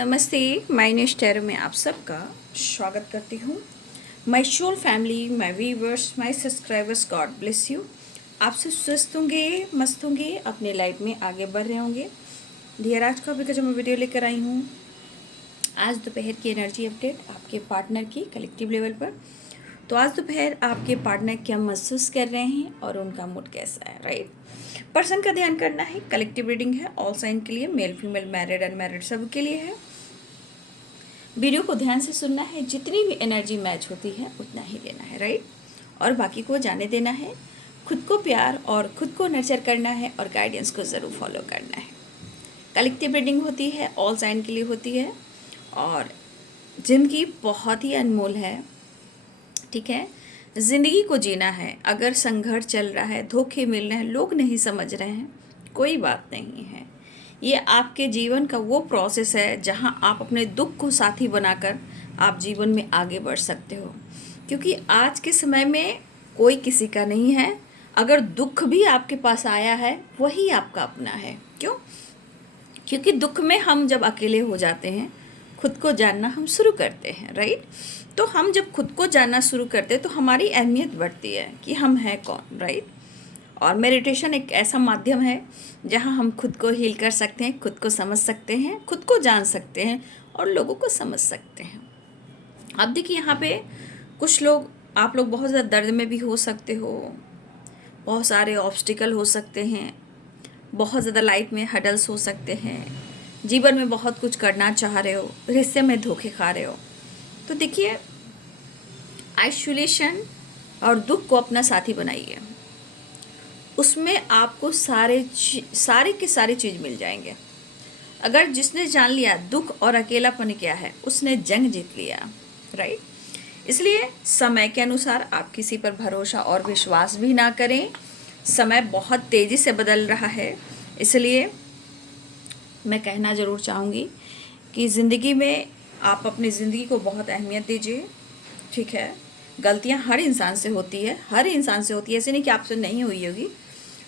नमस्ते, my नेश tarot में आप सबका स्वागत करती हूँ। My soul family, my viewers, my subscribers, God bless you. आप सब स्वस्थ होंगे, मस्त होंगे, अपने लाइफ में आगे बढ़ रहे होंगे। डियर, आज का जो मैं वीडियो लेकर आई हूँ, आज दोपहर की एनर्जी अपडेट आपके पार्टनर की कलेक्टिव लेवल पर। तो आज दोपहर आपके पार्टनर क्या महसूस कर रहे हैं और उनका मूड कैसा है, राइट। पर्सन का ध्यान करना है। कलेक्टिव रीडिंग है ऑल साइन के लिए, मेल फीमेल मैरिड अनमैरिड सब के लिए है। वीडियो को ध्यान से सुनना है, जितनी भी एनर्जी मैच होती है उतना ही लेना है, राइट। और बाकी को जाने देना है। खुद को प्यार और खुद को नर्चर करना है और गाइडेंस को ज़रूर फॉलो करना है। कलेक्टिव रीडिंग होती है, ऑल साइन के लिए होती है और ज़िंदगी बहुत ही अनमोल है, ठीक है। ज़िंदगी को जीना है। अगर संघर्ष चल रहा है, धोखे मिल रहे हैं, लोग नहीं समझ रहे हैं, कोई बात नहीं है। ये आपके जीवन का वो प्रोसेस है जहाँ आप अपने दुख को साथी बनाकर आप जीवन में आगे बढ़ सकते हो। क्योंकि आज के समय में कोई किसी का नहीं है। अगर दुख भी आपके पास आया है, वही आपका अपना है। क्यों? क्योंकि दुख में हम जब अकेले हो जाते हैं, खुद को जानना हम शुरू करते हैं, राइट। तो हम जब खुद को जानना शुरू करते हैं तो हमारी अहमियत बढ़ती है कि हम हैं कौन, राइट। और मेडिटेशन एक ऐसा माध्यम है जहां हम खुद को हील कर सकते हैं, खुद को समझ सकते हैं, खुद को जान सकते हैं और लोगों को समझ सकते हैं। अब देखिए, यहाँ पे कुछ लोग, आप लोग बहुत ज़्यादा दर्द में भी हो सकते हो, बहुत सारे ऑब्स्टिकल हो सकते हैं, बहुत ज़्यादा लाइफ में हडल्स हो सकते हैं, जीवन में बहुत कुछ करना चाह रहे हो, रिश्ते में धोखे खा रहे हो। तो देखिए, आइसोलेशन और दुख को अपना साथी बनाइए। उसमें आपको सारे के सारी चीज़ मिल जाएंगे। अगर जिसने जान लिया दुख और अकेलापन क्या है, उसने जंग जीत लिया, राइट। इसलिए समय के अनुसार आप किसी पर भरोसा और विश्वास भी ना करें। समय बहुत तेज़ी से बदल रहा है, इसलिए मैं कहना ज़रूर चाहूँगी कि ज़िंदगी में आप अपनी ज़िंदगी को बहुत अहमियत दीजिए, ठीक है। गलतियाँ हर इंसान से होती है, हर इंसान से होती है, ऐसे नहीं कि आपसे नहीं हुई होगी,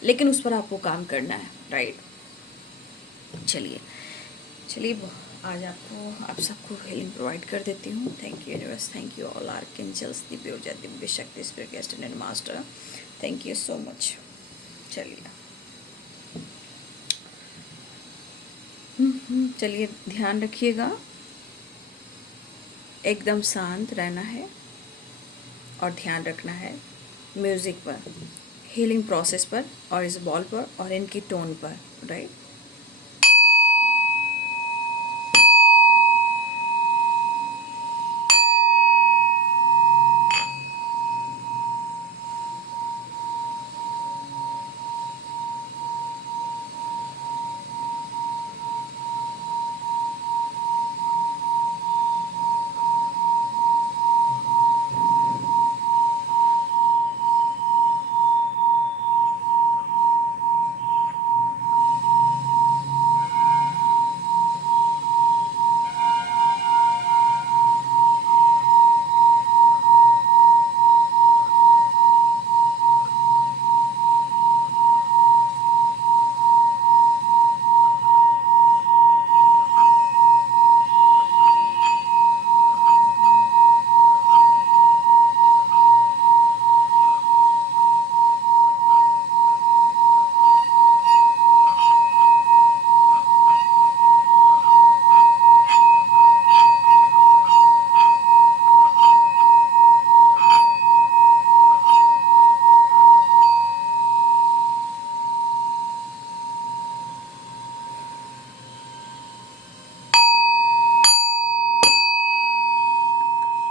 लेकिन उस पर आपको काम करना है, राइट। चलिए आज आप सबको हीलिंग प्रोवाइड कर देती हूँ। Thank you universe, thank you all archangels, Divya ऊर्जा, दिव्य शक्ति, spirit guest and master, thank you so much. चलिए ध्यान रखिएगा, एकदम शांत रहना है और ध्यान रखना है म्यूज़िक पर, हीलिंग प्रोसेस पर और इस बॉल पर और इनकी टोन पर, राइट।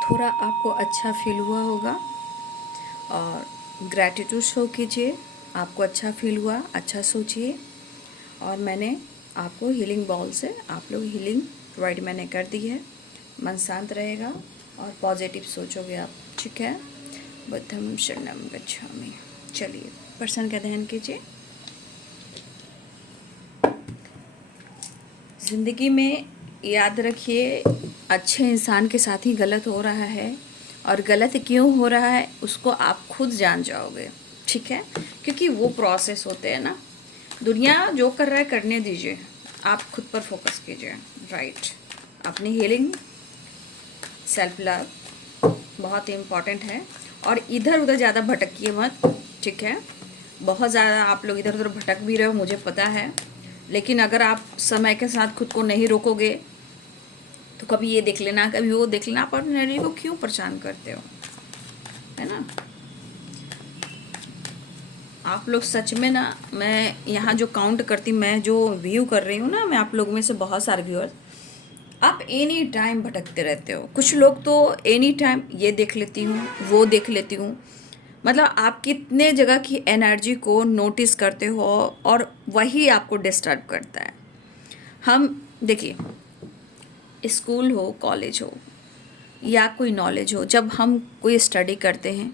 थोड़ा आपको अच्छा फील हुआ होगा और ग्रैटिट्यूड शो कीजिए। आपको अच्छा फील हुआ, अच्छा सोचिए। और मैंने आपको हीलिंग बॉल से आप लोग हीलिंग प्रोवाइड मैंने कर दी है। मन शांत रहेगा और पॉजिटिव सोचोगे आप, ठीक है। बुद्धं शरणं गच्छामि। चलिए पर्सन का ध्यान कीजिए। ज़िंदगी में याद रखिए, अच्छे इंसान के साथ ही गलत हो रहा है और गलत क्यों हो रहा है उसको आप खुद जान जाओगे, ठीक है। क्योंकि वो प्रोसेस होते हैं ना। दुनिया जो कर रहा है करने दीजिए, आप खुद पर फोकस कीजिए, राइट। अपनी हीलिंग, सेल्फ लव बहुत ही इम्पॉर्टेंट है। और इधर उधर ज़्यादा भटकिए मत, ठीक है। बहुत ज़्यादा आप लोग इधर उधर भटक भी रहे हो, मुझे पता है, लेकिन अगर आप समय के साथ खुद को नहीं रोकोगे तो कभी ये देख लेना, कभी वो देख लेना, आप अपनी एनर्जी को क्यों परेशान करते हो, है ना। आप लोग सच में ना, मैं यहाँ जो काउंट करती, मैं जो व्यू कर रही हूँ ना, मैं आप लोगों में से बहुत सारे व्यूअर्स, आप एनी टाइम भटकते रहते हो। कुछ लोग तो एनी टाइम ये देख लेती हूँ, वो देख लेती हूँ, मतलब आप कितने जगह की एनर्जी को नोटिस करते हो और वही आपको डिस्टर्ब करता है। हम देखिए, स्कूल हो, कॉलेज हो या कोई नॉलेज हो, जब हम कोई स्टडी करते हैं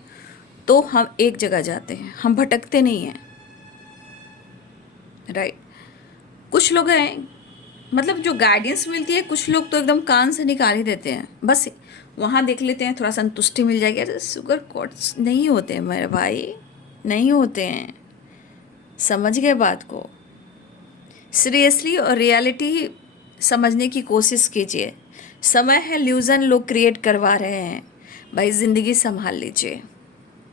तो हम एक जगह जाते हैं, हम भटकते नहीं हैं, राइट। कुछ लोग हैं, मतलब जो गाइडेंस मिलती है, कुछ लोग तो एकदम कान से निकाल ही देते हैं, बस वहाँ देख लेते हैं, थोड़ा संतुष्टि मिल जाएगी। अरे शुगर कोट्स नहीं होते हैं मेरे भाई, नहीं होते हैं, समझ गए बात को। सीरियसली और रियलिटी समझने की कोशिश कीजिए। समय है, ल्यूज़न लोग क्रिएट करवा रहे हैं, भाई ज़िंदगी संभाल लीजिए।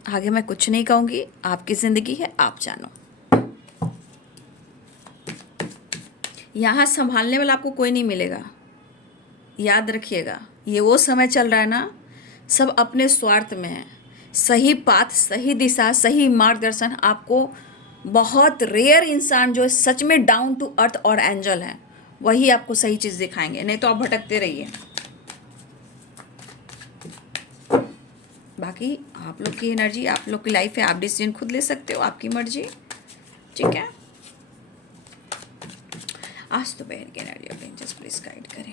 आगे मैं कुछ नहीं कहूँगी, आपकी ज़िंदगी है, आप जानो। यहाँ संभालने वाला आपको कोई नहीं मिलेगा, याद रखिएगा। ये वो समय चल रहा है ना, सब अपने स्वार्थ में है। सही पाथ, सही दिशा, सही मार्गदर्शन आपको बहुत रेयर इंसान जो सच में डाउन टू अर्थ और एंजल हैं, वही आपको सही चीज़ दिखाएंगे, नहीं तो आप भटकते रहिए। बाकी आप लोग की एनर्जी, आप लोग की लाइफ है, आप डिसीजन खुद ले सकते हो, आपकी मर्जी, ठीक है। आज तो बहन की energy of angels please guide करें।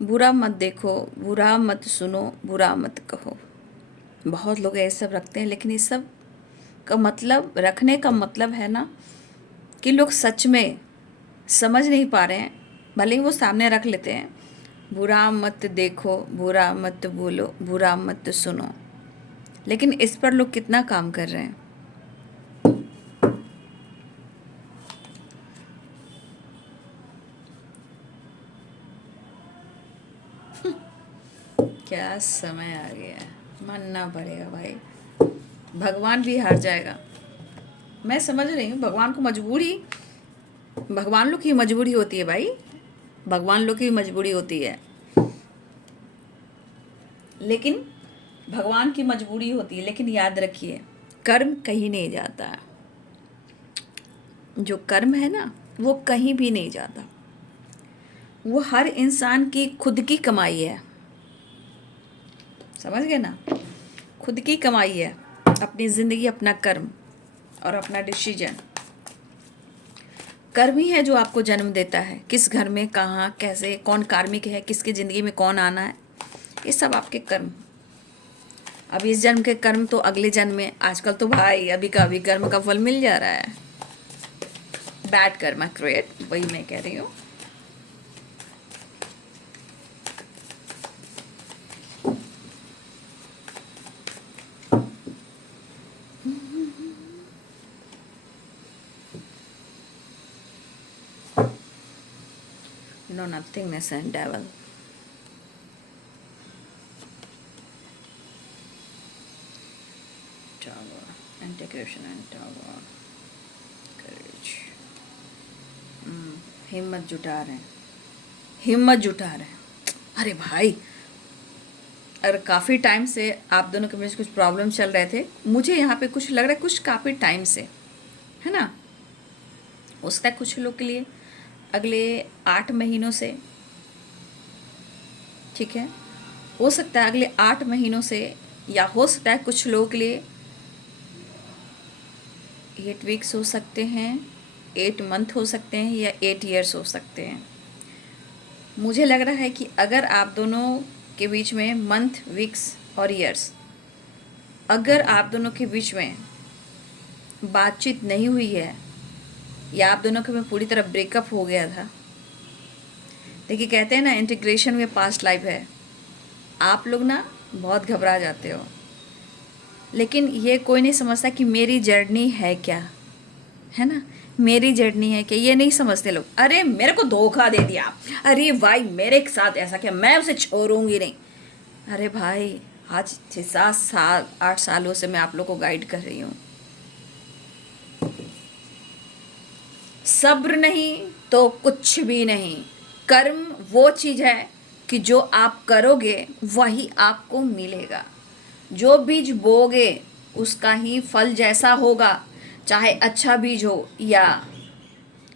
बुरा मत देखो, बुरा मत सुनो, बुरा मत कहो। बहुत लोग ये सब रखते हैं, लेकिन इस सब का मतलब, रखने का मतलब है ना कि लोग सच में समझ नहीं पा रहे हैं, भले ही वो सामने रख लेते हैं। बुरा मत देखो, बुरा मत बोलो, बुरा मत सुनो, लेकिन इस पर लोग कितना काम कर रहे हैं। क्या समय आ गया है, मानना पड़ेगा भाई, भगवान भी हार जाएगा। मैं समझ रही हूँ, भगवान को मजबूरी, भगवान लोग की मजबूरी होती है भाई, भगवान लोग की मजबूरी होती है, लेकिन भगवान की मजबूरी होती है, लेकिन याद रखिए, कर्म कहीं नहीं जाता। जो कर्म है ना, वो कहीं भी नहीं जाता, वो हर इंसान की खुद की कमाई है, समझ गए ना, खुद की कमाई है, अपनी ज़िंदगी, अपना कर्म और अपना डिसीजन। कर्म ही है जो आपको जन्म देता है, किस घर में, कहाँ, कैसे, कौन कार्मिक है, किसकी ज़िंदगी में कौन आना है, ये सब आपके कर्म। अब इस जन्म के कर्म तो अगले जन्म में, आजकल तो भाई अभी का अभी कर्म का फल मिल जा रहा है। बैड कर्म क्रिएट, वही मैं कह रही हूँ। No nothingness and devil. Tower, integration and tower, courage. हिम्मत जुटा रहे हैं, हिम्मत जुटा रहे हैं। अरे भाई, अगर काफ़ी टाइम से आप दोनों के बीच कुछ प्रॉब्लम चल रहे थे, मुझे यहाँ पे कुछ लग रहा है, कुछ काफ़ी टाइम से, है ना। हो सकता है कुछ लोग के लिए अगले 8 महीनों से, ठीक है, हो सकता है अगले 8 महीनों से, या हो सकता है कुछ लोगों के लिए 8 वीक्स हो सकते हैं, 8 मंथ हो सकते हैं, या 8 ईयर्स हो सकते हैं। मुझे लग रहा है कि अगर आप दोनों के बीच में मंथ, वीक्स और ईयर्स, अगर आप दोनों के बीच में बातचीत नहीं हुई है, या आप दोनों का में पूरी तरह ब्रेकअप हो गया था। देखिए कहते हैं ना, इंटीग्रेशन में पास्ट लाइफ है। आप लोग ना बहुत घबरा जाते हो, लेकिन ये कोई नहीं समझता कि मेरी जर्नी है क्या, है ना। मेरी जर्नी है क्या, ये नहीं समझते लोग। अरे मेरे को धोखा दे दिया, अरे भाई मेरे साथ ऐसा क्या, मैं उसे छोड़ूंगी नहीं। अरे भाई आज 6 7 8 सालों से मैं आप लोग को गाइड कर रही हूँ। सब्र नहीं तो कुछ भी नहीं। कर्म वो चीज़ है कि जो आप करोगे वही आपको मिलेगा। जो बीज बोगे उसका ही फल जैसा होगा, चाहे अच्छा बीज हो या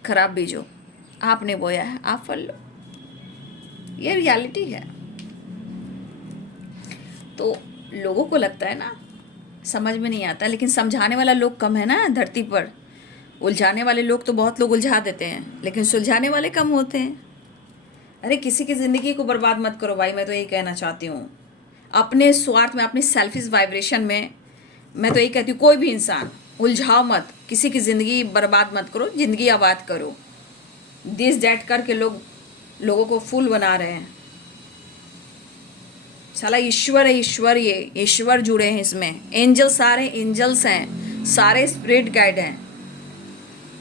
खराब बीज हो। आपने बोया है, आप फल लो, ये रियलिटी है। तो लोगों को लगता है ना समझ में नहीं आता, लेकिन समझाने वाला लोग कम है ना धरती पर। उलझाने वाले लोग तो बहुत लोग उलझा देते हैं, लेकिन सुलझाने वाले कम होते हैं। अरे किसी की ज़िंदगी को बर्बाद मत करो भाई, मैं तो यही कहना चाहती हूँ। अपने स्वार्थ में, अपनी सेल्फिश वाइब्रेशन में मैं तो यही कहती हूँ, कोई भी इंसान उलझाओ मत, किसी की ज़िंदगी बर्बाद मत करो, ज़िंदगी आबाद करो। दिस डैट करके लोगों को फूल बना रहे हैं। साला ईश्वर है, ईश्वर, ये ईश्वर जुड़े हैं इसमें। एंजल, सारे एंजल्स हैं, सारे स्पिरिट गाइड हैं।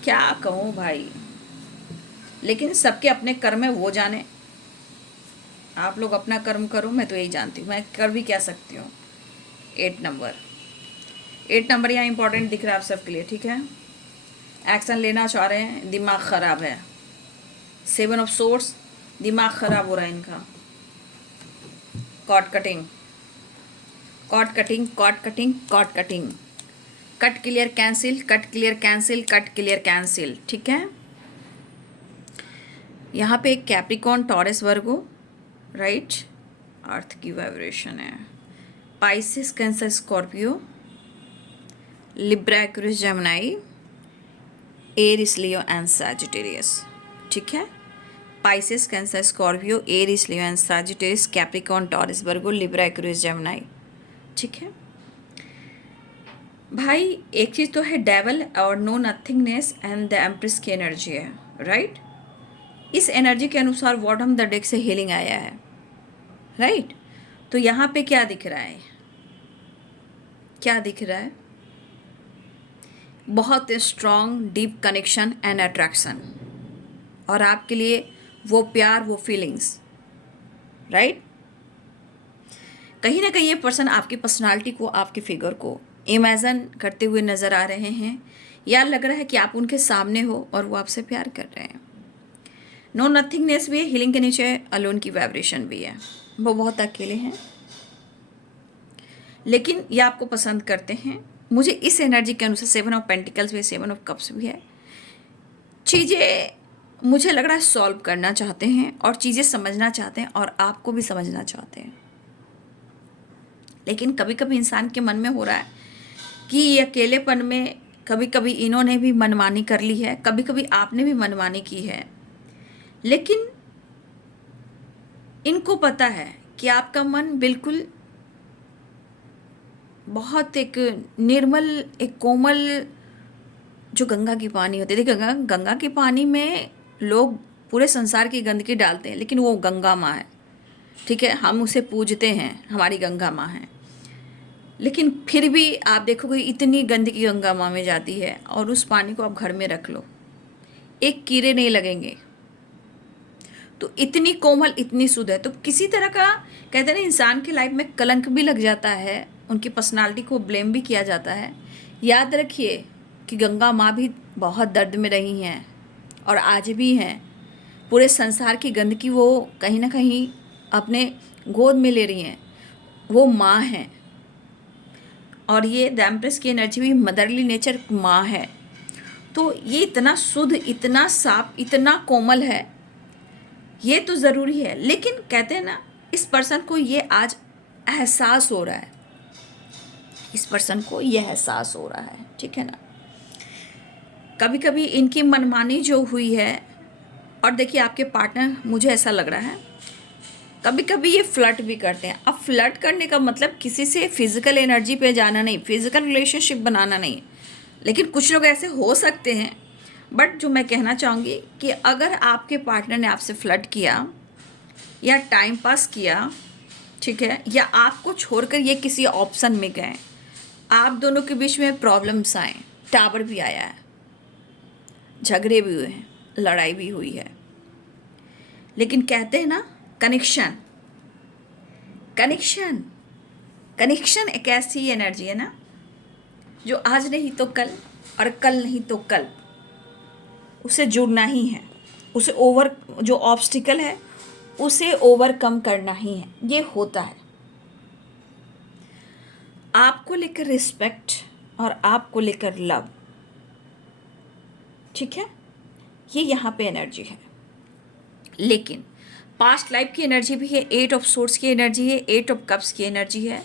क्या कहूँ भाई, लेकिन सबके अपने कर्म है, वो जाने। आप लोग अपना कर्म करो, मैं तो यही जानती हूँ, मैं कर भी क्या सकती हूँ। 8 नंबर यहाँ इंपॉर्टेंट दिख रहा है आप सबके लिए, ठीक है। एक्शन लेना चाह रहे हैं, दिमाग ख़राब है। 7 ऑफ सोर्स, दिमाग ख़राब हो रहा है इनका। Cord cutting, cord cutting, cord cutting, cord cutting. Cut clear cancel, cut clear cancel, cut clear cancel, ठीक है। यहाँ पे एक Capricorn, Taurus, Virgo, right, earth की वाइब्रेशन है। Pisces, Cancer, Scorpio, Libra, Aquarius, Gemini, Aries, Leo and Sagittarius, ठीक है। Pisces, Cancer, Scorpio, Aries, Leo and Sagittarius, Capricorn, Taurus, Virgo, Libra, Aquarius, Gemini, ठीक है भाई। एक चीज़ तो है डेवल और no nothingness and the empress की एनर्जी है, राइट। इस एनर्जी के अनुसार बॉटम द डेक से हीलिंग आया है, राइट। तो यहाँ पे क्या दिख रहा है, क्या दिख रहा है? बहुत strong deep connection and attraction, और आपके लिए वो प्यार, वो फीलिंग्स, राइट। कहीं ना कहीं ये पर्सन आपकी पर्सनालिटी को, आपकी फिगर को इमेजिन करते हुए नज़र आ रहे हैं, या लग रहा है कि आप उनके सामने हो और वो आपसे प्यार कर रहे हैं। नो नथिंगनेस भी है, हीलिंग के नीचे अलोन की वाइब्रेशन भी है। वो बहुत अकेले हैं, लेकिन ये आपको पसंद करते हैं। मुझे इस एनर्जी के अनुसार 7 ऑफ पेंटिकल्स भी, 7 ऑफ कप्स भी है। चीज़ें मुझे लग रहा है सॉल्व करना चाहते हैं, और चीज़ें समझना चाहते हैं, और आपको भी समझना चाहते हैं। लेकिन कभी कभी इंसान के मन में हो रहा है कि ये अकेलेपन में कभी कभी इन्होंने भी मनमानी कर ली है, कभी कभी आपने भी मनमानी की है। लेकिन इनको पता है कि आपका मन बिल्कुल बहुत एक निर्मल, एक कोमल, जो गंगा की पानी होती है। देखिए गंगा के पानी में लोग पूरे संसार की गंदगी डालते हैं, लेकिन वो गंगा माँ है, ठीक है। हम उसे पूजते हैं, हमारी गंगा माँ है। लेकिन फिर भी आप देखोगे इतनी गंदगी गंगा माँ में जाती है, और उस पानी को आप घर में रख लो, एक कीड़े नहीं लगेंगे। तो इतनी कोमल, इतनी शुद्ध है। तो किसी तरह का कहते हैं ना, इंसान की लाइफ में कलंक भी लग जाता है, उनकी पर्सनालिटी को ब्लेम भी किया जाता है। याद रखिए कि गंगा माँ भी बहुत दर्द में रही हैं, और आज भी हैं। पूरे संसार की गंदगी वो कहीं ना कहीं अपने गोद में ले रही हैं, वो माँ हैं। और ये द एम्प्रेस की एनर्जी भी मदरली नेचर माँ है। तो ये इतना शुद्ध, इतना साफ, इतना कोमल है, ये तो ज़रूरी है। लेकिन कहते हैं ना, इस पर्सन को ये आज एहसास हो रहा है, इस पर्सन को ये एहसास हो रहा है, ठीक है ना। कभी कभी इनकी मनमानी जो हुई है, और देखिए आपके पार्टनर, मुझे ऐसा लग रहा है कभी कभी ये फ्लर्ट भी करते हैं। अब फ्लर्ट करने का मतलब किसी से फिजिकल एनर्जी पे जाना नहीं, फिजिकल रिलेशनशिप बनाना नहीं। लेकिन कुछ लोग ऐसे हो सकते हैं बट जो मैं कहना चाहूँगी कि अगर आपके पार्टनर ने आपसे फ्लर्ट किया या टाइम पास किया, ठीक है, या आपको छोड़कर ये किसी ऑप्शन में गए, आप दोनों के बीच में प्रॉब्लम्स आए, टावर भी आया है, झगड़े भी हुए हैं, लड़ाई भी हुई है, लेकिन कहते हैं ना, कनेक्शन कनेक्शन कनेक्शन एक ऐसी एनर्जी है ना जो आज नहीं तो कल और कल नहीं तो कल उसे जुड़ना ही है, उसे जो ऑब्स्टिकल है उसे ओवरकम करना ही है। ये होता है आपको लेकर रिस्पेक्ट और आपको लेकर लव, ठीक है, ये यहाँ पे एनर्जी है। लेकिन पास्ट लाइफ की एनर्जी भी है, 8 ऑफ सोर्ड्स की एनर्जी है, 8 ऑफ कप्स की एनर्जी है,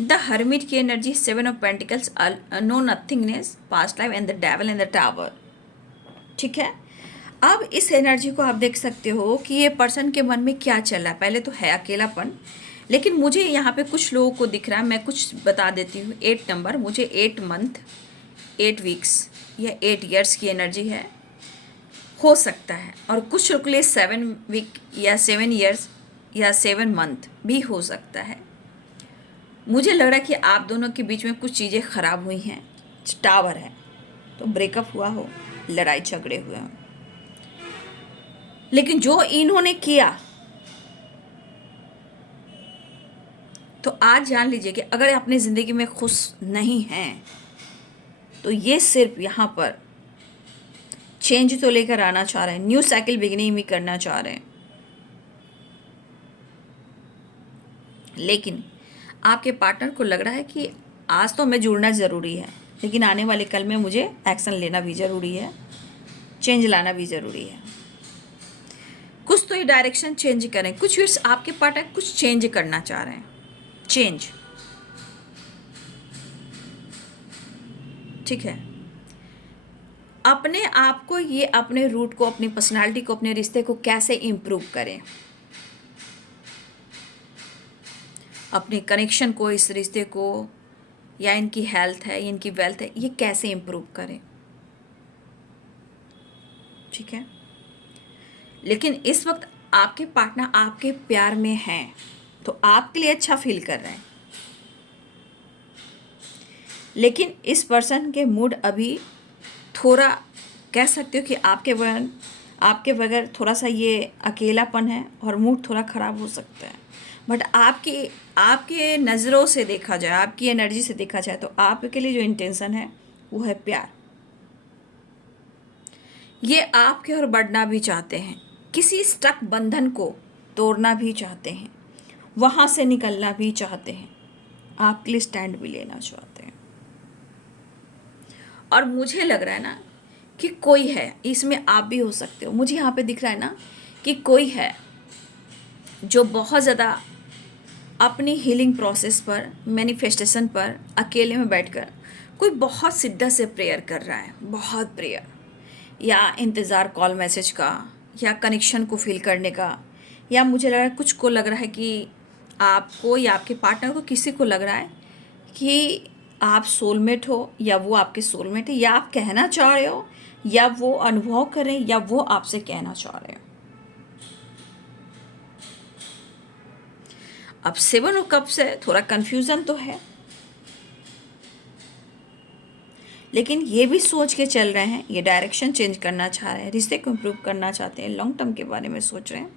द हर्मिट की energy, 7 of pentacles, no nothingness, past life and the devil and the tower, ठीक है। अब इस एनर्जी को आप देख सकते हो कि ये पर्सन के मन में क्या चल रहा है। पहले तो है अकेलापन, लेकिन मुझे यहाँ पे कुछ लोगों को दिख रहा है, मैं कुछ बता देती हूँ। 8 नंबर, मुझे 8 मंथ, 8 वीक्स या 8 ईयर्स की एनर्जी है, हो सकता है, और कुछ लोग के लिए 7 वीक या 7 ईयर्स या 7 मंथ भी हो सकता है। मुझे लग रहा है कि आप दोनों के बीच में कुछ चीज़ें ख़राब हुई हैं, टावर है, तो ब्रेकअप हुआ हो, लड़ाई झगड़े हुए हों, लेकिन जो इन्होंने किया, तो आज जान लीजिए कि अगर अपनी ज़िंदगी में खुश नहीं हैं तो ये सिर्फ यहाँ पर चेंज तो लेकर आना चाह रहे हैं, न्यू साइकिल बिगिनिंग भी करना चाह रहे हैं, लेकिन आपके पार्टनर को लग रहा है कि आज तो हमें जुड़ना ज़रूरी है, लेकिन आने वाले कल में मुझे एक्शन लेना भी ज़रूरी है, चेंज लाना भी ज़रूरी है। कुछ तो ये डायरेक्शन चेंज करें, कुछ आपके पार्टनर कुछ चेंज करना चाह रहे हैं, चेंज, ठीक है। अपने आप को, ये अपने रूट को, अपनी पर्सनालिटी को, अपने रिश्ते को कैसे इम्प्रूव करें, अपने कनेक्शन को, इस रिश्ते को, या इनकी हेल्थ है, इनकी वेल्थ है, ये कैसे इम्प्रूव करें, ठीक है। लेकिन इस वक्त आपके पार्टनर आपके प्यार में हैं, तो आपके लिए अच्छा फील कर रहे हैं, लेकिन इस पर्सन के मूड अभी थोड़ा, कह सकते हो कि आपके बगैर थोड़ा सा ये अकेलापन है और मूड थोड़ा ख़राब हो सकता है। बट आपके नज़रों से देखा जाए, आपकी एनर्जी से देखा जाए, तो आपके लिए जो इंटेंशन है वो है प्यार। ये आपके और बढ़ना भी चाहते हैं, किसी स्टक बंधन को तोड़ना भी चाहते हैं, वहाँ से निकलना भी चाहते हैं, आपके लिए स्टैंड भी लेना चाहते हैं। और मुझे लग रहा है ना कि कोई है, इसमें आप भी हो सकते हो, मुझे यहाँ पे दिख रहा है ना कि कोई है जो बहुत ज़्यादा अपनी हीलिंग प्रोसेस पर, मैनिफेस्टेशन पर अकेले में बैठकर कोई बहुत शिद्दत से प्रेयर कर रहा है, बहुत प्रेयर, या इंतज़ार कॉल मैसेज का, या कनेक्शन को फील करने का, या मुझे लग रहा है कुछ को लग रहा है कि आपको या आपके पार्टनर को, किसी को लग रहा है कि आप सोलमेट हो या वो आपके सोलमेट है, या आप कहना चाह रहे हो या वो अनुभव करें या वो आपसे कहना चाह रहे हो। अब 7 ऑफ कप्स है, थोड़ा कन्फ्यूज़न तो है, लेकिन ये भी सोच के चल रहे हैं, ये डायरेक्शन चेंज करना चाह रहे हैं, रिश्ते को इम्प्रूव करना चाहते हैं, लॉन्ग टर्म के बारे में सोच रहे हैं,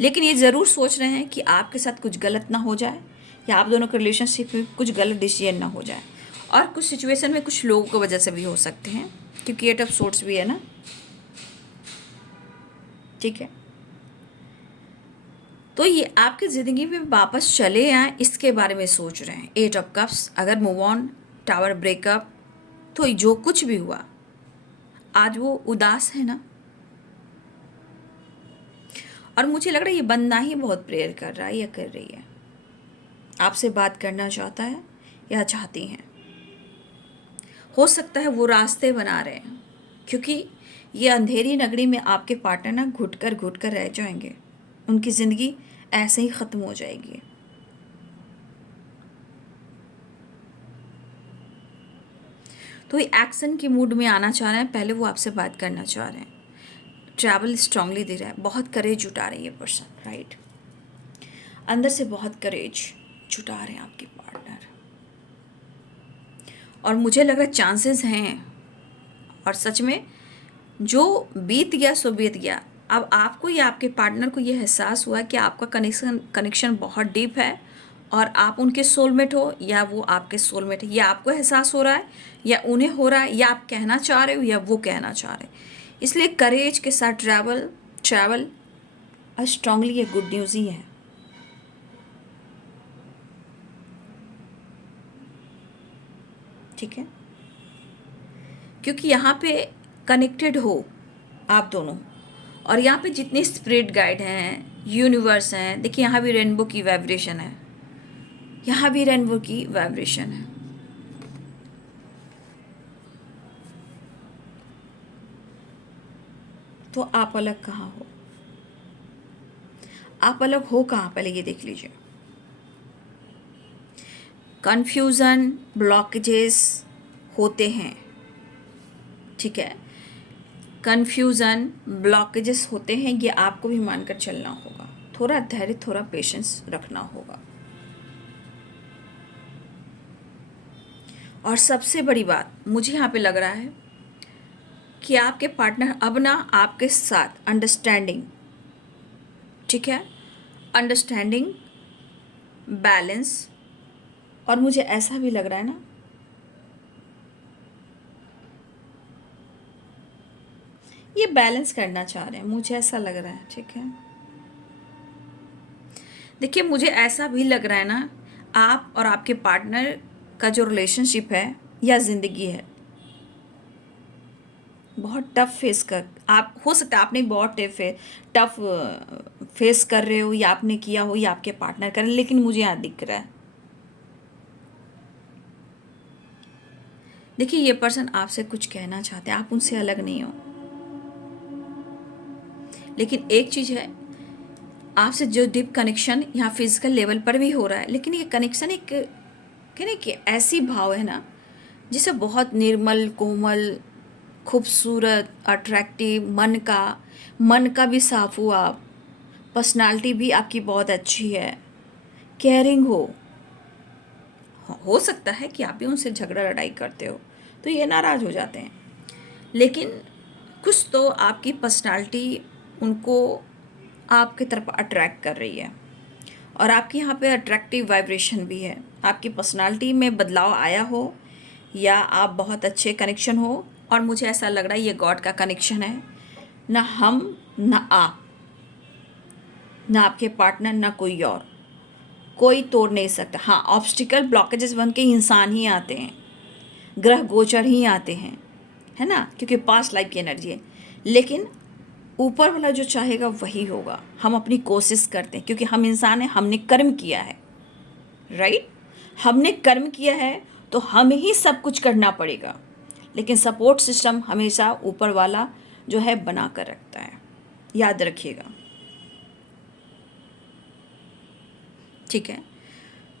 लेकिन ये ज़रूर सोच रहे हैं कि आपके साथ कुछ गलत ना हो जाए, या आप दोनों के रिलेशनशिप में कुछ गलत डिसीजन ना हो जाए। और कुछ सिचुएशन में कुछ लोगों की वजह से भी हो सकते हैं, क्योंकि 8 ऑफ सोर्ड्स भी है ना, ठीक है। तो ये आपकी ज़िंदगी में वापस चले आए, इसके बारे में सोच रहे हैं। 8 ऑफ कप्स, अगर मूव ऑन, टावर ब्रेकअप, तो जो कुछ भी हुआ, आज वो उदास है ना, और मुझे लग रहा है ये बंदा ही बहुत प्रेयर कर रहा है या कर रही है, आपसे बात करना चाहता है या चाहती हैं। हो सकता है वो रास्ते बना रहे हैं, क्योंकि ये अंधेरी नगरी में आपके पार्टनर ना घुट कर रह जाएंगे, उनकी ज़िंदगी ऐसे ही ख़त्म हो जाएगी। तो ये एक्शन के मूड में आना चाह रहे हैं, पहले वो आपसे बात करना चाह रहे हैं, ट्रैवल स्ट्रांगली दे रहा है, बहुत करेज जुटा रहे हैं ये पर्सन, राइट। अंदर से बहुत करेज जुटा रहे हैं आपके पार्टनर, और मुझे लग रहा है चांसेस हैं, और सच में जो बीत गया सो बीत गया। अब आपको या आपके पार्टनर को ये एहसास हुआ कि आपका कनेक्शन बहुत डीप है, और आप उनके सोलमेट हो या वो आपके सोलमेट है, या आपको एहसास हो रहा है या उन्हें हो रहा है, या आप कहना चाह रहे हो या वो कहना चाह रहे हैं। इसलिए करेज के साथ ट्रैवल स्ट्रांगली ये गुड न्यूज़ ही है। ठीक है, क्योंकि यहाँ पे कनेक्टेड हो आप दोनों, और यहाँ पे जितने स्पिरिट गाइड हैं, यूनिवर्स हैं, देखिए यहाँ भी रेनबो की वाइब्रेशन है, यहाँ भी रेनबो की वाइब्रेशन है। तो आप अलग कहाँ हो, आप अलग हो कहाँ, पहले ये देख लीजिए। कन्फ्यूज़न, ब्लॉकेजेस होते हैं, ठीक है, कन्फ्यूज़न ब्लॉकेजेस होते हैं, ये आपको भी मानकर चलना होगा, थोड़ा धैर्य, थोड़ा पेशेंस रखना होगा। और सबसे बड़ी बात मुझे यहाँ पे लग रहा है कि आपके पार्टनर अब ना आपके साथ अंडरस्टैंडिंग, ठीक है, अंडरस्टैंडिंग, बैलेंस, और मुझे ऐसा भी लग रहा है ना ये बैलेंस करना चाह रहे हैं, मुझे ऐसा लग रहा है, ठीक है। देखिए मुझे ऐसा भी लग रहा है ना, आप और आपके पार्टनर का जो रिलेशनशिप है या ज़िंदगी है, बहुत टफ फेस कर, आप हो सकता है आपने बहुत टफ फेस कर रहे हो, या आपने किया हो, या आपके पार्टनर कर रहे, लेकिन मुझे यहाँ दिख रहा है, देखिए ये पर्सन आपसे कुछ कहना चाहते हैं, आप उनसे अलग नहीं हो, लेकिन एक चीज़ है, आपसे जो डीप कनेक्शन यहाँ फिजिकल लेवल पर भी हो रहा है, लेकिन ये कनेक्शन एक कहने कि ऐसी भाव है ना जिसे बहुत निर्मल, कोमल, खूबसूरत, अट्रैक्टिव, मन का भी साफ हो आप, पर्सनालिटी भी आपकी बहुत अच्छी है, केयरिंग हो सकता है कि आप भी उनसे झगड़ा लड़ाई करते हो तो ये नाराज़ हो जाते हैं, लेकिन कुछ तो आपकी पर्सनालिटी उनको आपकी तरफ अट्रैक्ट कर रही है, और आपकी यहाँ पे अट्रैक्टिव वाइब्रेशन भी है, आपकी पर्सनालिटी में बदलाव आया हो, या आप बहुत अच्छे कनेक्शन हो, और मुझे ऐसा लग रहा है ये गॉड का कनेक्शन है, ना हम ना आप, ना आपके पार्टनर, ना कोई और, कोई तोड़ नहीं सकता। हाँ, ऑब्स्टिकल ब्लॉकेजेस बन के इंसान ही आते हैं, ग्रह गोचर ही आते हैं, है ना, क्योंकि पास्ट लाइफ की एनर्जी है, लेकिन ऊपर वाला जो चाहेगा वही होगा। हम अपनी कोशिश करते हैं क्योंकि हम इंसान हैं, हमने कर्म किया है, राइट, हमने कर्म किया है तो हमें ही सब कुछ करना पड़ेगा, लेकिन सपोर्ट सिस्टम हमेशा ऊपर वाला जो है बना कर रखता है, याद रखिएगा, ठीक है।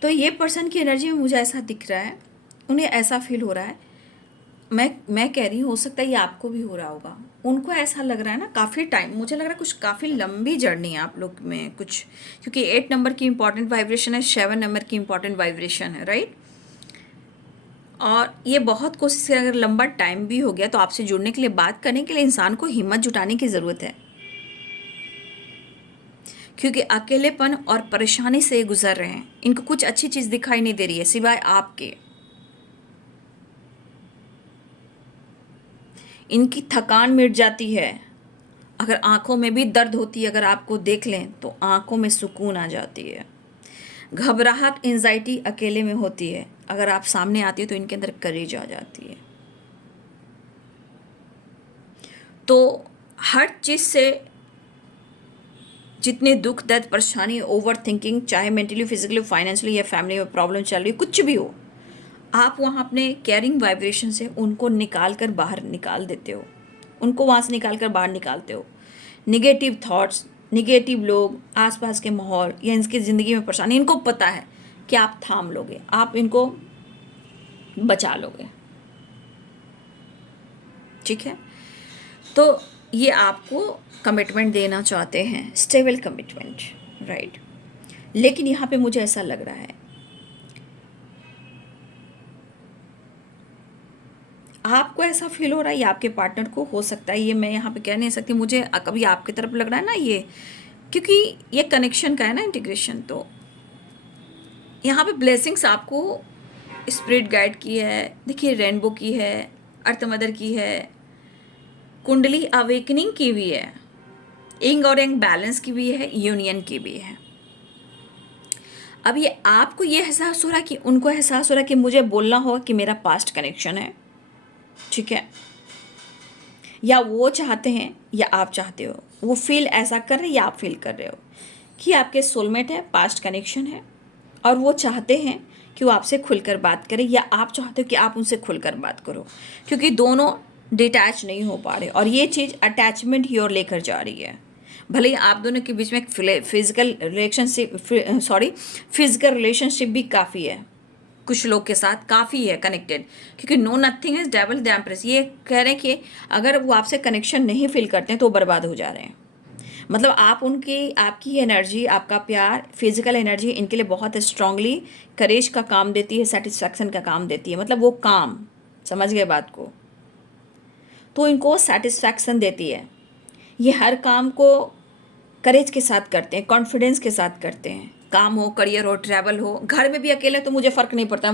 तो ये पर्सन की एनर्जी में मुझे ऐसा दिख रहा है, उन्हें ऐसा फील हो रहा है, मैं कह रही हूँ, हो सकता है ये आपको भी हो रहा होगा, उनको ऐसा लग रहा है ना, काफ़ी टाइम, मुझे लग रहा है कुछ काफ़ी लंबी जर्नी है आप लोग में कुछ, क्योंकि 8 नंबर की इंपॉर्टेंट वाइब्रेशन है, 7 नंबर की इंपॉर्टेंट वाइब्रेशन है, राइट, और ये बहुत कोशिश है, अगर लंबा टाइम भी हो गया तो आपसे जुड़ने के लिए, बात करने के लिए इंसान को हिम्मत जुटाने की ज़रूरत है, क्योंकि अकेलेपन और परेशानी से गुजर रहे हैं, इनको कुछ अच्छी चीज़ दिखाई नहीं दे रही है सिवाय आपके, इनकी थकान मिट जाती है, अगर आंखों में भी दर्द होती है, अगर आपको देख लें तो आंखों में सुकून आ जाती है, घबराहट, एंजाइटी अकेले में होती है, अगर आप सामने आती हो तो इनके अंदर करेज आ जाती है। तो हर चीज़ से जितने दुख दर्द परेशानी, ओवर थिंकिंग, चाहे मेंटली, फिजिकली, फाइनेंशियली या फैमिली में प्रॉब्लम चल रही है, कुछ भी हो, आप वहाँ अपने केयरिंग वाइब्रेशन से उनको निकाल कर बाहर निकाल देते हो, उनको वहाँ से निकाल कर बाहर निकालते हो। निगेटिव थॉट्स, निगेटिव लोग, आसपास के माहौल या इनकी ज़िंदगी में परेशानी, इनको पता है कि आप थाम लोगे, आप इनको बचा लोगे, ठीक है। तो ये आपको कमिटमेंट देना चाहते हैं, स्टेबल कमिटमेंट, राइट। लेकिन यहाँ पे मुझे ऐसा लग रहा है आपको ऐसा फील हो रहा है या आपके पार्टनर को हो सकता है, ये मैं यहाँ पे कह नहीं सकती, मुझे कभी आपकी तरफ लग रहा है ना ये, क्योंकि ये कनेक्शन का है ना, इंटीग्रेशन। तो यहाँ पे ब्लेसिंग्स आपको स्पिरिट गाइड की है, देखिए रेनबो की है, अर्थ मदर की है, कुंडली अवेकनिंग की भी है, इंग और यंग बैलेंस की भी है, यूनियन की भी है। अब ये आपको ये एहसास हो रहा है कि उनको एहसास हो रहा है कि मुझे बोलना होगा कि मेरा पास्ट कनेक्शन है, ठीक है, या वो चाहते हैं या आप चाहते हो, वो फील ऐसा कर रहे हैं या आप फील कर रहे हो कि आपके सोलमेट है, पास्ट कनेक्शन है, और वो चाहते हैं कि वो आपसे खुलकर बात करें, या आप चाहते हो कि आप उनसे खुलकर बात करो, क्योंकि दोनों डिटैच नहीं हो पा रहे और ये चीज़ अटैचमेंट की ओर लेकर जा रही है। भले ही आप दोनों के बीच में फिजिकल रिलेशनशिप भी काफ़ी है, कुछ लोग के साथ काफ़ी है कनेक्टेड, क्योंकि no nothing is devil the empress, ये कह रहे हैं कि अगर वो आपसे कनेक्शन नहीं फील करते हैं तो वो बर्बाद हो जा रहे हैं। मतलब आप उनकी, आपकी एनर्जी, आपका प्यार, फिजिकल एनर्जी इनके लिए बहुत स्ट्रांगली करेज का काम देती है, सेटिस्फैक्शन का काम देती है, मतलब वो काम, समझ गए बात को, तो इनको सेटिस्फैक्शन देती है। ये हर काम को करेज के साथ करते हैं, कॉन्फिडेंस के साथ करते हैं, काम हो, करियर हो, ट्रैवल हो, घर में भी अकेले तो मुझे फ़र्क नहीं पड़ता,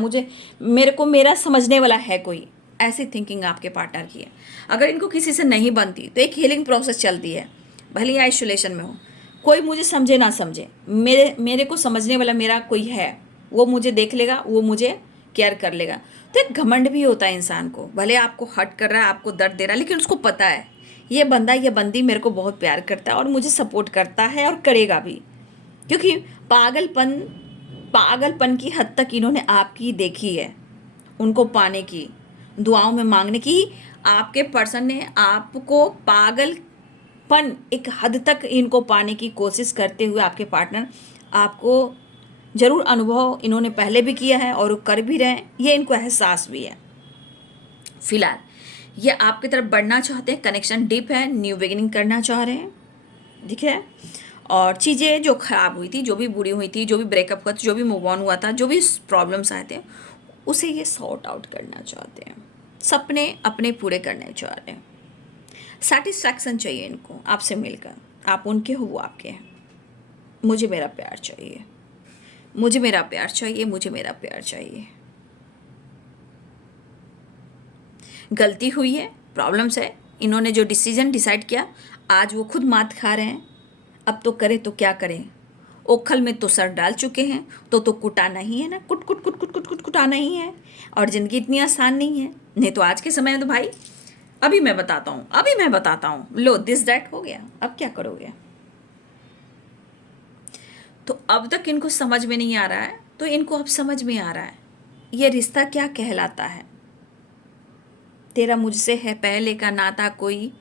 मेरे को मेरा समझने वाला है कोई, ऐसी थिंकिंग आपके पार्टनर की है। अगर इनको किसी से नहीं बनती तो एक हीलिंग प्रोसेस चलती है, भले ही आइसोलेशन में हो, कोई मुझे समझे ना समझे, मेरे को समझने वाला मेरा कोई है, वो मुझे देख लेगा, वो मुझे केयर कर लेगा। तो एक घमंड भी होता है इंसान को, भले आपको हर्ट कर रहा है, आपको दर्द दे रहा है, लेकिन उसको पता है ये बंदा, ये बंदी मेरे को बहुत प्यार करता है और मुझे सपोर्ट करता है और करेगा भी, क्योंकि पागलपन की हद तक इन्होंने आपकी देखी है, उनको पाने की, दुआओं में मांगने की। आपके पर्सन ने आपको पागलपन एक हद तक इनको पाने की कोशिश करते हुए, आपके पार्टनर आपको ज़रूर अनुभव इन्होंने पहले भी किया है और वो कर भी रहे हैं, ये इनको एहसास भी है। फिलहाल ये आपकी तरफ बढ़ना चाहते हैं, कनेक्शन डीप है, न्यू बिगिनिंग करना चाह रहे हैं, ठीक है। और चीज़ें जो ख़राब हुई थी, जो भी बुरी हुई थी, जो भी ब्रेकअप हुआ था, जो भी मूव ऑन हुआ था, जो भी प्रॉब्लम्स आए थे, उसे ये सॉर्ट आउट करना चाहते हैं, सपने अपने पूरे करना चाह रहे हैं, सेटिस्फैक्शन चाहिए इनको आपसे मिलकर, आप उनके हो, वो आपके हैं। मुझे मेरा प्यार चाहिए, मुझे मेरा प्यार चाहिए, मुझे मेरा प्यार चाहिए। गलती हुई है, प्रॉब्लम्स है, इन्होंने जो डिसीजन डिसाइड किया, आज वो खुद मात खा रहे हैं, अब तो करें तो क्या करें, ओखल में तो सर डाल चुके हैं, तो कुटाना ही है ना, कुट कुट कुट कुट कुट कुट कुटाना ही है। और ज़िंदगी इतनी आसान नहीं है, नहीं तो आज के समय में तो भाई अभी मैं बताता हूँ, लो दिस दैट हो गया, अब क्या करोगे। तो अब तक इनको समझ में नहीं आ रहा है, तो इनको अब समझ में आ रहा है ये रिश्ता क्या कहलाता है। तेरा मुझसे है पहले का नाता, कोई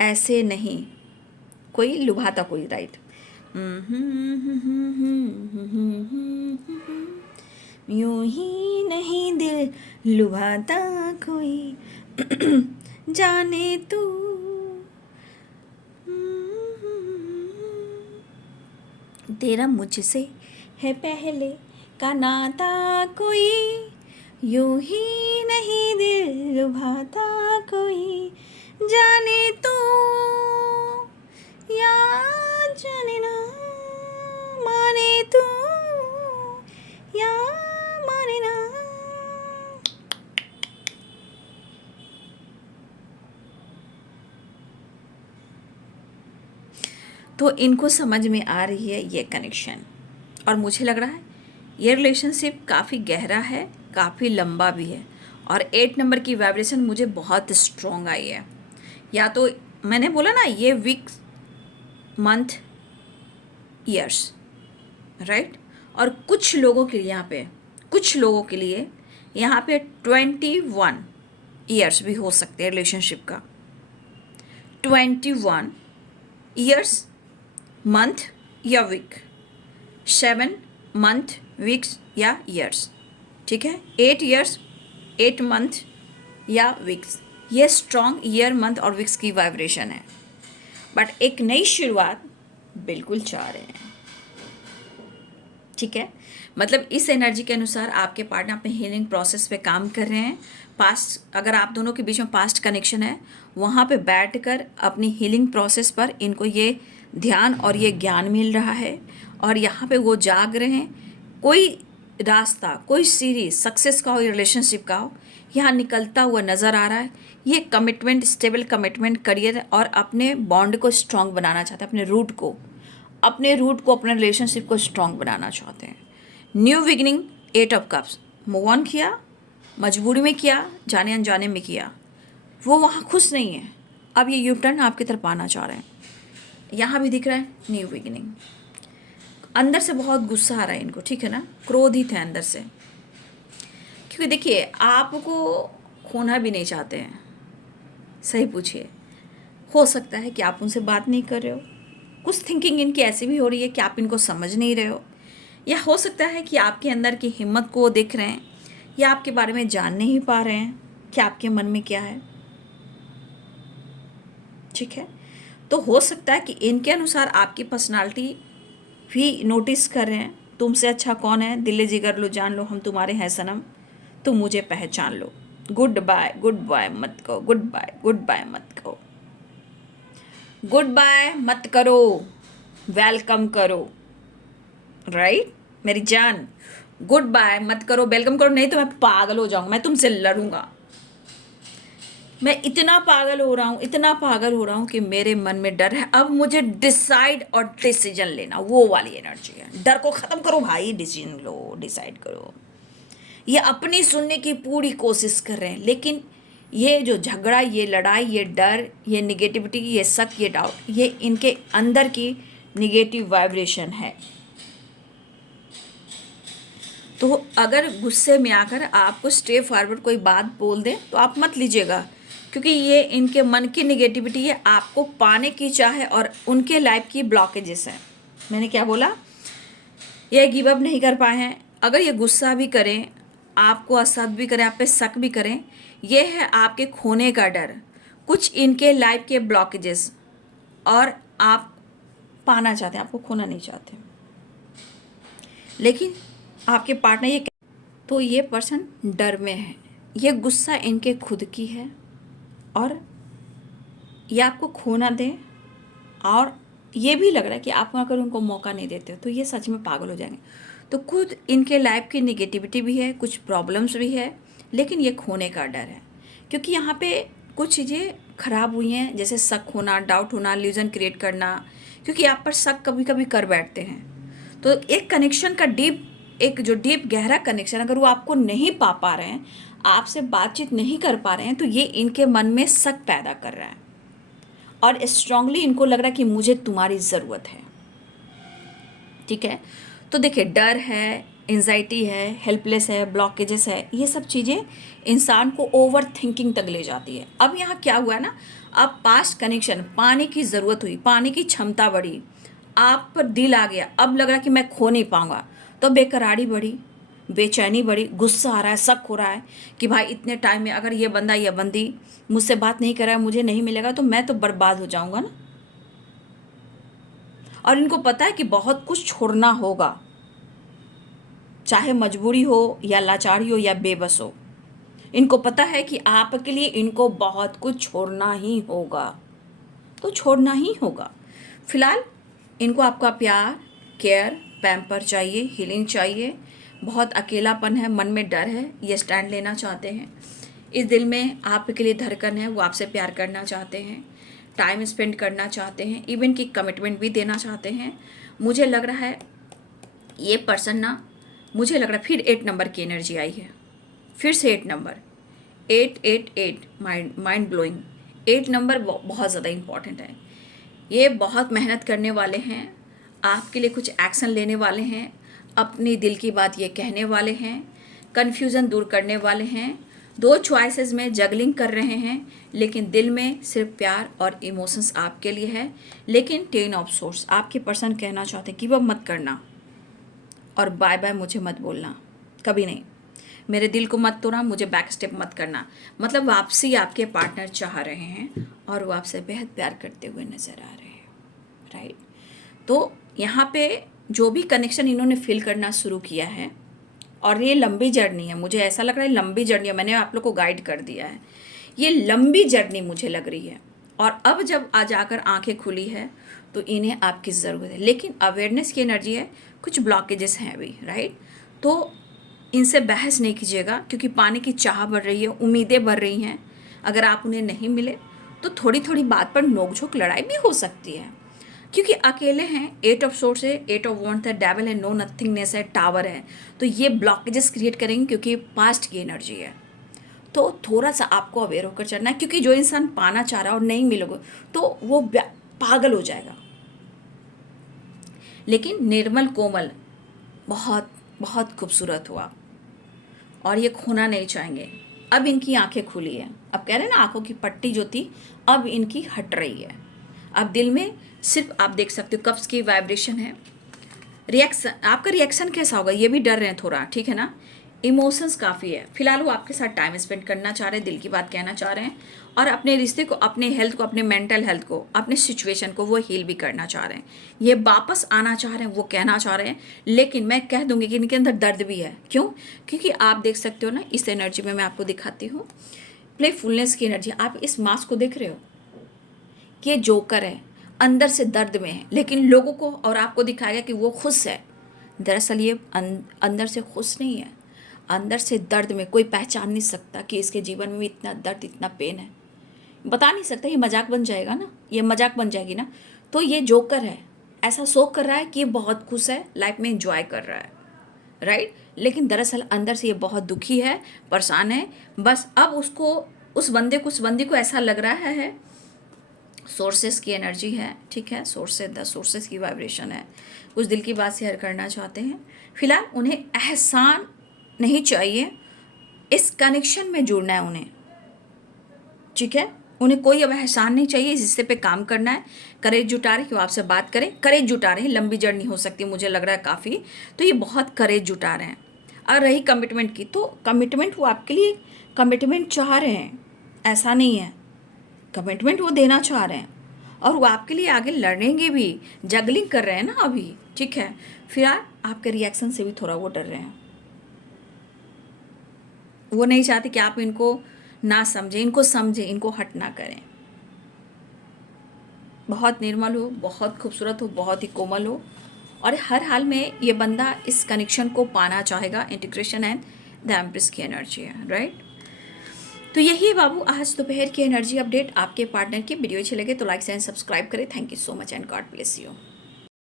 ऐसे नहीं, कोई लुभाता कोई, राइट। यूं ही नहीं दिल लुभाता कोई, जाने तू। तेरा मुझसे है पहले का नाता कोई, यूं ही नहीं दिल लुभाता कोई, जाने तू या जाने ना, माने तू या माने ना। तो इनको समझ में आ रही है ये कनेक्शन, और मुझे लग रहा है ये रिलेशनशिप काफ़ी गहरा है, काफ़ी लंबा भी है, और 8 नंबर की वाइब्रेशन मुझे बहुत स्ट्रॉन्ग आई है। या तो मैंने बोला ना, ये वीक्स, मंथ, ईयर्स, राइट। और कुछ लोगों के लिए यहाँ पे 21 ईयर्स भी हो सकते हैं रिलेशनशिप का, 21 ईयर्स, मंथ या वीक, 7 मंथ, वीक्स या ईयर्स, ठीक है, 8 ईयर्स, 8 मंथ या वीक्स, ये स्ट्रॉन्ग ईयर, मंथ और वीक्स की वाइब्रेशन है, बट एक नई शुरुआत बिल्कुल चाह रहे हैं। ठीक है, मतलब इस एनर्जी के अनुसार आपके पार्टनर अपने हीलिंग प्रोसेस पे काम कर रहे हैं। पास्ट, अगर आप दोनों के बीच में पास्ट कनेक्शन है, वहाँ पे बैठकर अपनी हीलिंग प्रोसेस पर इनको ये ध्यान और ये ज्ञान मिल रहा है, और यहाँ पे वो जाग रहे हैं। कोई रास्ता, कोई सीरीज सक्सेस का हो या रिलेशनशिप का हो, यहाँ निकलता हुआ नज़र आ रहा है। ये कमिटमेंट, स्टेबल कमिटमेंट, करियर और अपने बॉन्ड को स्ट्रॉन्ग बनाना चाहते हैं, अपने रिलेशनशिप को स्ट्रॉन्ग बनाना चाहते हैं। New beginning, 8 of cups, move on किया, मजबूरी में किया, जाने अनजाने में किया, वो वहाँ खुश नहीं है, अब ये यू टर्न आपकी तरफ आना चाह रहे हैं। यहाँ भी दिख रहा है न्यू बिगिनिंग। अंदर से बहुत गुस्सा आ रहा है इनको, ठीक है ना, क्रोधित है अंदर से, क्योंकि देखिए आपको खोना भी नहीं चाहते हैं। सही पूछिए, हो सकता है कि आप उनसे बात नहीं कर रहे हो, कुछ थिंकिंग इनकी ऐसी भी हो रही है कि आप इनको समझ नहीं रहे हो, या हो सकता है कि आपके अंदर की हिम्मत को देख रहे हैं, या आपके बारे में जान नहीं पा रहे हैं कि आपके मन में क्या है। ठीक है, तो हो सकता है कि इनके अनुसार आपकी पर्सनालिटी भी नोटिस कर रहे हैं। तुमसे अच्छा कौन है, दिल जिगर लो, जान लो हम तुम्हारे हैं सनम, तुम मुझे पहचान लो। गुड बाय मत कहो, गुड बाय मत कहो, गुड बाय मत करो, वेलकम करो। राइट मेरी जान, गुड बाय मत करो, वेलकम करो, नहीं तो मैं पागल हो जाऊंगा, मैं तुमसे लड़ूंगा। मैं इतना पागल हो रहा हूँ, इतना पागल हो रहा हूँ कि मेरे मन में डर है। अब मुझे डिसाइड और डिसीजन लेना, वो वाली एनर्जी है। डर को ख़त्म करो भाई, डिसीजन लो, डिसाइड करो। ये अपनी सुनने की पूरी कोशिश कर रहे हैं, लेकिन ये जो झगड़ा, ये लड़ाई, ये डर, ये निगेटिविटी, ये शक, ये डाउट, ये इनके अंदर की निगेटिव वाइब्रेशन है। तो अगर गुस्से में आकर आपको स्टे फॉरवर्ड कोई बात बोल दे तो आप मत लीजिएगा, क्योंकि ये इनके मन की निगेटिविटी है, आपको पाने की चाह है और उनके लाइफ की ब्लॉकेजेस हैं। मैंने क्या बोला, ये गिव अप नहीं कर पाए हैं। अगर ये गुस्सा भी करें, आपको असद भी करें, आप पे शक भी करें, ये है आपके खोने का डर, कुछ इनके लाइफ के ब्लॉकेजेस, और आप पाना चाहते हैं, आपको खोना नहीं चाहते। लेकिन आपके पार्टनर ये, तो ये पर्सन डर में है, ये गुस्सा इनके खुद की है, और ये आपको खोना दे, और ये भी लग रहा है कि आप अगर उनको मौका नहीं देते हो तो ये सच में पागल हो जाएंगे। तो खुद इनके लाइफ की निगेटिविटी भी है, कुछ प्रॉब्लम्स भी है, लेकिन ये खोने का डर है, क्योंकि यहाँ पे कुछ चीज़ें खराब हुई हैं, जैसे शक होना, डाउट होना, इल्यूजन क्रिएट करना, क्योंकि आप पर शक कभी कभी कर बैठते हैं। तो एक कनेक्शन का एक जो डीप गहरा कनेक्शन, अगर वो आपको नहीं पा रहे हैं, आपसे बातचीत नहीं कर पा रहे हैं, तो ये इनके मन में शक पैदा कर रहा है, और स्ट्रांगली इनको लग रहा है कि मुझे तुम्हारी ज़रूरत है। ठीक है, तो देखिए डर है, एंजाइटी है, हेल्पलेस है, ब्लॉकेजेस है, ये सब चीज़ें इंसान को ओवर थिंकिंग तक ले जाती है। अब यहाँ क्या हुआ ना, अब पास्ट कनेक्शन, पाने की ज़रूरत हुई, पाने की क्षमता बढ़ी, आप पर दिल आ गया, अब लग रहा कि मैं खो नहीं पाऊँगा, तो बेकरारी बढ़ी, बेचैनी बढ़ी, गुस्सा आ रहा है, शक हो रहा है कि भाई इतने टाइम में अगर ये बंदा या बंदी मुझसे बात नहीं कर रहा है, मुझे नहीं मिलेगा, तो मैं तो बर्बाद हो जाऊँगा ना। और इनको पता है कि बहुत कुछ छोड़ना होगा, चाहे मजबूरी हो या लाचारी हो या बेबस हो, इनको पता है कि आपके लिए इनको बहुत कुछ छोड़ना ही होगा, तो छोड़ना ही होगा। फिलहाल इनको आपका प्यार, केयर, पैम्पर चाहिए, हीलिंग चाहिए, बहुत अकेलापन है, मन में डर है, ये स्टैंड लेना चाहते हैं, इस दिल में आपके लिए धड़कन है, वो आपसे प्यार करना चाहते हैं, टाइम स्पेंड करना चाहते हैं, इवन की कमिटमेंट भी देना चाहते हैं। मुझे लग रहा है ये पर्सन ना, मुझे लग रहा है फिर 8 नंबर की एनर्जी आई है, फिर से 8 नंबर, 888, माइंड ब्लोइंग। 8 नंबर बहुत ज़्यादा इम्पॉर्टेंट है। ये बहुत मेहनत करने वाले हैं, आपके लिए कुछ एक्शन लेने वाले हैं, अपनी दिल की बात ये कहने वाले हैं, कन्फ्यूज़न दूर करने वाले हैं, 2 चॉइसेस में जगलिंग कर रहे हैं, लेकिन दिल में सिर्फ प्यार और इमोशंस आपके लिए है। लेकिन 10 ऑफ सोर्स, आपके पर्सन कहना चाहते हैं कि वो मत करना और बाय बाय मुझे मत बोलना, कभी नहीं। मेरे दिल को मत तोड़ना, मुझे बैक स्टेप मत करना। मतलब वापसी आपके पार्टनर चाह रहे हैं और वो आपसे बेहद प्यार करते हुए नज़र आ रहे हैं, राइट। तो यहाँ पे जो भी कनेक्शन इन्होंने फील करना शुरू किया है, और ये लंबी जर्नी है, मुझे ऐसा लग रहा है लंबी जर्नी है, मैंने आप लोग को गाइड कर दिया है, ये लंबी जर्नी मुझे लग रही है। और अब जब आज आकर आंखें खुली है तो इन्हें आपकी ज़रूरत है, लेकिन अवेयरनेस की एनर्जी है, कुछ ब्लॉकेजेस हैं अभी, राइट। तो इनसे बहस नहीं कीजिएगा, क्योंकि पाने की चाह बढ़ रही है, उम्मीदें बढ़ रही हैं। अगर आप उन्हें नहीं मिले तो थोड़ी थोड़ी बात पर नोकझोंक लड़ाई भी हो सकती है, क्योंकि अकेले हैं। 8 ऑफ सोर्स है, 8 ऑफ वॉन्ट है, डेविल है, नो नथिंगनेस है, टावर है। तो ये ब्लॉकेजेस क्रिएट करेंगे, क्योंकि पास्ट की एनर्जी है। तो थोड़ा सा आपको अवेयर होकर चलना है, क्योंकि जो इंसान पाना चाह रहा है और नहीं मिलोगे तो वो पागल हो जाएगा। लेकिन निर्मल कोमल बहुत बहुत खूबसूरत हो आप, और ये खोना नहीं चाहेंगे। अब इनकी आंखें खुली है, अब कह रहे हैं ना आंखों की पट्टी जो थी अब इनकी हट रही है। अब दिल में सिर्फ आप देख सकते हो कब्ज की वाइब्रेशन है। रिएक्शन, आपका रिएक्शन कैसा होगा ये भी डर रहे हैं थोड़ा, ठीक है ना। इमोशंस काफ़ी है, फिलहाल वो आपके साथ टाइम स्पेंड करना चाह रहे हैं, दिल की बात कहना चाह रहे हैं, और अपने रिश्ते को, अपने हेल्थ को, अपने मेंटल हेल्थ को, अपने सिचुएशन को वो हील भी करना चाह रहे हैं। ये वापस आना चाह रहे हैं, वो कहना चाह रहे हैं। लेकिन मैं कह दूंगी कि इनके अंदर दर्द भी है। क्यों? क्योंकि आप देख सकते हो ना, इस एनर्जी में मैं आपको दिखाती हूँ प्लेफुलनेस की एनर्जी। आप इस मास्क को देख रहे हो कि ये जोकर है, अंदर से दर्द में है, लेकिन लोगों को और आपको दिखाएगा कि वो खुश है। दरअसल ये अंदर से खुश नहीं है, अंदर से दर्द में। कोई पहचान नहीं सकता कि इसके जीवन में भी इतना दर्द, इतना पेन है, बता नहीं सकता। ये मजाक बन जाएगा ना, ये मजाक बन जाएगी ना। तो ये जोकर है, ऐसा शो कर रहा है कि ये बहुत खुश है, लाइफ में एंजॉय कर रहा है, राइट। लेकिन दरअसल अंदर से ये बहुत दुखी है, परेशान है। बस अब उसको, उस बंदी को ऐसा लग रहा है सोर्सेस की एनर्जी है, ठीक है, सोर्सेस की वाइब्रेशन है, कुछ दिल की बात शेयर करना चाहते हैं। फिलहाल उन्हें एहसान नहीं चाहिए, इस कनेक्शन में जुड़ना है उन्हें, ठीक है। उन्हें कोई अब एहसान नहीं चाहिए, इस हिस्से पे काम करना है। करेज जुटा रहे, क्यों आपसे बात करें, करेज जुटा रहे हैं। लंबी जर्नी हो सकती है, मुझे लग रहा है काफ़ी, तो ये बहुत करेज जुटा रहे हैं। और रही कमिटमेंट की, तो कमिटमेंट वो आपके लिए कमिटमेंट चाह रहे हैं, ऐसा नहीं है, कमिटमेंट वो देना चाह रहे हैं, और वो आपके लिए आगे लड़ेंगे भी, जगलिंग कर रहे हैं ना अभी, ठीक है। फिलहाल आपके रिएक्शन से भी थोड़ा वो डर रहे हैं, वो नहीं चाहते कि आप इनको ना समझें, इनको समझें, इनको हट ना करें। बहुत निर्मल हो, बहुत खूबसूरत हो, बहुत ही कोमल हो, और हर हाल में ये बंदा इस कनेक्शन को पाना चाहेगा। इंटीग्रेशन एंड द एम्प्रेस की एनर्जी है, राइट। तो यही है बाबू आज दोपहर की एनर्जी अपडेट आपके पार्टनर की। वीडियो अच्छी लगे तो लाइक एंड सब्सक्राइब करें। Thank you so much and God bless you.